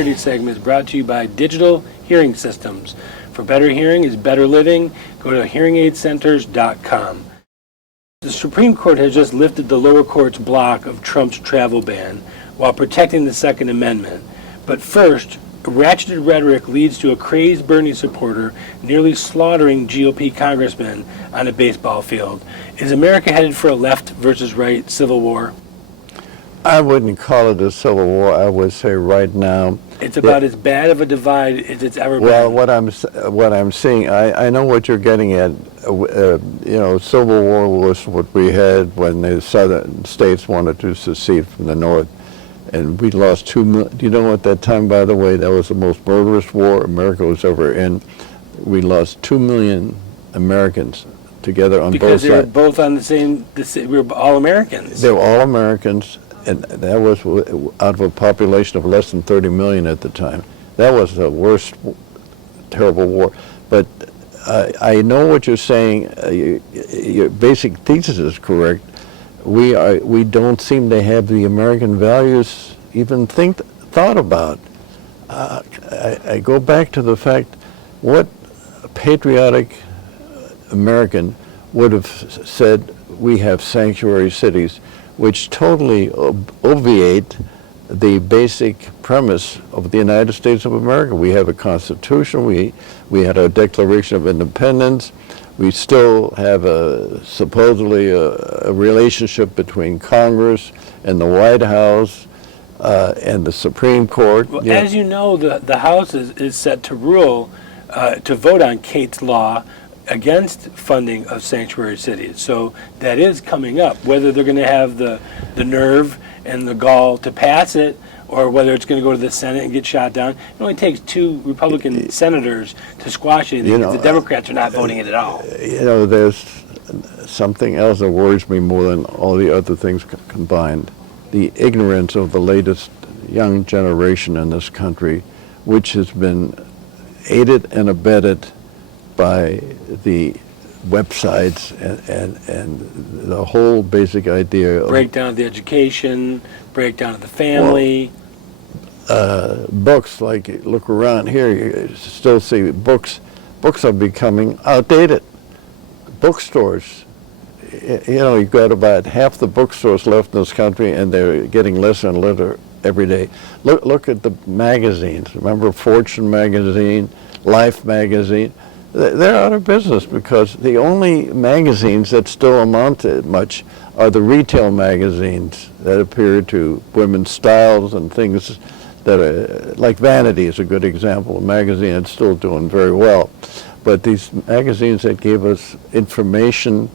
Security segment is brought to you by Digital Hearing Systems. For better hearing is better living. Go to hearingaidcenters.com. The Supreme Court has just lifted the lower court's block of Trump's travel ban while protecting the Second Amendment. But first, ratcheted rhetoric leads to a crazed Bernie supporter nearly slaughtering GOP congressmen on a baseball field. Is America headed for a left versus right civil war? I wouldn't call it a civil war. I would say right now it's about as bad of a divide as it's ever been. Well, what I'm seeing, I know what you're getting at. Civil war was what we had when the southern states wanted to secede from the north. And we lost 2 million. Do you know at that time, by the way, that was the most murderous war America was ever in? We lost 2 million Americans together on both sides. Because they were both on the same, we were all Americans. They were all Americans, and that was out of a population of less than 30 million at the time. That was the worst, terrible war. But I know what you're saying. Your basic thesis is correct. We don't seem to have the American values even thought about. I go back to the fact, what a patriotic American would have said, we have sanctuary cities, which totally obviate the basic premise of the United States of America. We have a Constitution, we had a Declaration of Independence, we still have supposedly a relationship between Congress and the White House and the Supreme Court. Well, as you know, the House is set to rule, to vote on Kate's law against funding of sanctuary cities. So that is coming up. Whether they're going to have the nerve and the gall to pass it, or whether it's going to go to the Senate and get shot down. It only takes 2 Republican senators to squash it. The Democrats are not voting it at all. There's something else that worries me more than all the other things combined. The ignorance of the latest young generation in this country, which has been aided and abetted by the websites and the whole basic idea of breakdown of the education, breakdown of the family. Books, like, look around here, you still see books are becoming outdated. Bookstores, you've got about half the bookstores left in this country, and they're getting less and lesser every day. Look at the magazines. Remember Fortune magazine, Life magazine? They're out of business because the only magazines that still amount to much are the retail magazines that appear to women's styles and things that are, like Vanity is a good example, a magazine that's still doing very well. But these magazines that gave us information,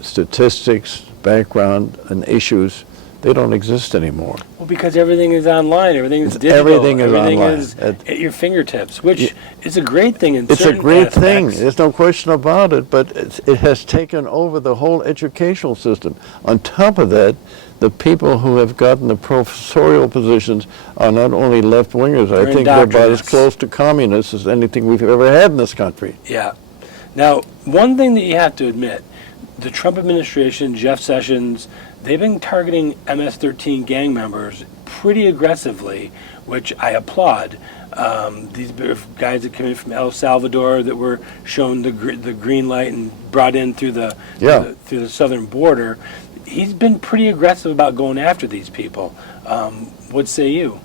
statistics, background, and issues, they don't exist anymore. Well, because everything is online, everything is digital, everything online. Is at your fingertips, which is a great thing in it's certain a great aspects. thing. There's no question about it, but it has taken over the whole educational system. On top of that, the people who have gotten the professorial positions are not only left-wingers, I think they're about as close to communists as anything we've ever had in this country. Yeah. Now, one thing that you have to admit, the Trump administration, Jeff Sessions, they've been targeting MS-13 gang members pretty aggressively, which I applaud. These guys that came in from El Salvador that were shown the green light and brought in through the southern border. He's been pretty aggressive about going after these people. What say you?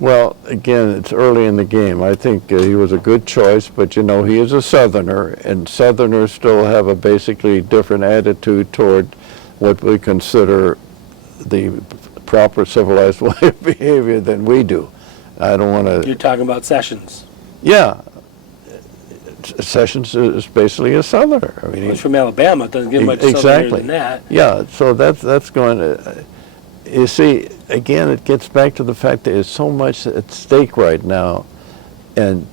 Well, again, it's early in the game. I think he was a good choice, but he is a Southerner, and Southerners still have a basically different attitude toward what we consider the proper civilized way of behavior than we do. I don't want to... You're talking about Sessions. Yeah. Sessions is basically a Southerner. I mean, he's from Alabama. It doesn't get much Southerner than that. Yeah, so that's going to... You see, again, it gets back to the fact that there's so much at stake right now. And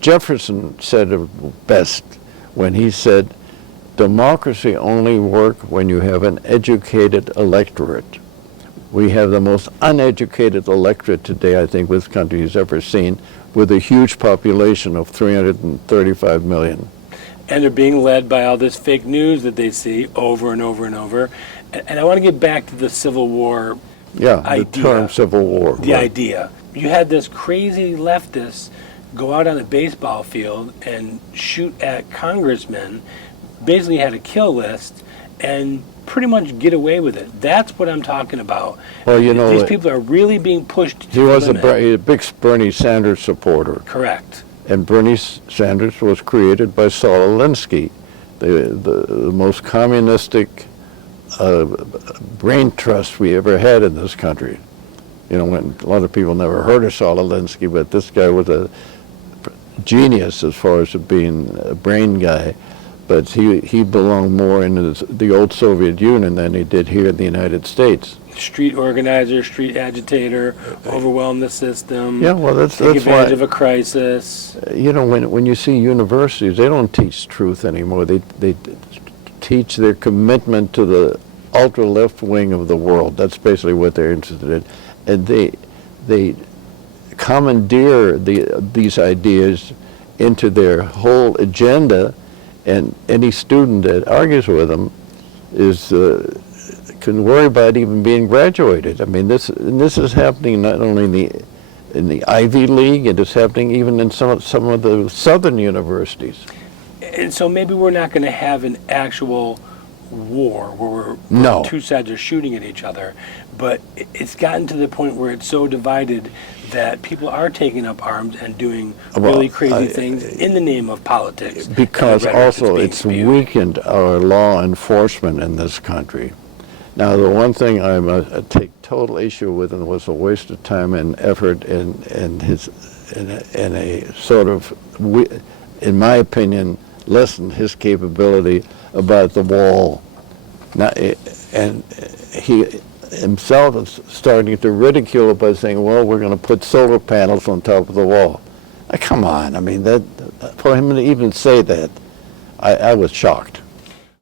Jefferson said it best when he said, democracy only works when you have an educated electorate. We have the most uneducated electorate today, I think, this country has ever seen, with a huge population of 335 million. And they're being led by all this fake news that they see over and over and over. And I want to get back to the Civil War. Yeah, the idea. term Civil War. The right. idea. You had this crazy leftist go out on a baseball field and shoot at congressmen, basically had a kill list, and pretty much get away with it. That's what I'm talking about. Well, you know, these people are really being pushed to he was the limit. a big Bernie Sanders supporter. Correct. And Bernie Sanders was created by Saul Alinsky, the most communistic brain trust we ever had in this country. You know, when a lot of people never heard of Saul Alinsky, but this guy was a genius as far as being a brain guy. But he belonged more in the old Soviet Union than he did here in the United States. Street organizer, street agitator, overwhelm the system. Yeah, well, that's take why, advantage of a crisis. you know, when you see universities, they don't teach truth anymore. They teach their commitment to the ultra left wing of the world. That's basically what they're interested in, and they commandeer these ideas into their whole agenda. And any student that argues with them can worry about even being graduated. I mean, this is happening not only in the Ivy League, it is happening even in some of the southern universities. And so maybe we're not going to have an actual war where No. two sides are shooting at each other, but it's gotten to the point where it's so divided that people are taking up arms and doing really crazy things in the name of politics. Because and the rhetoric also that's it's being spewed. weakened our law enforcement in this country. Now, the one thing I take total issue with, and was a waste of time and effort, and a sort of, in my opinion, lessened his capability about the wall. Now, and he himself is starting to ridicule it by saying, well, we're going to put solar panels on top of the wall. Come on, I mean, for him to even say that, I was shocked.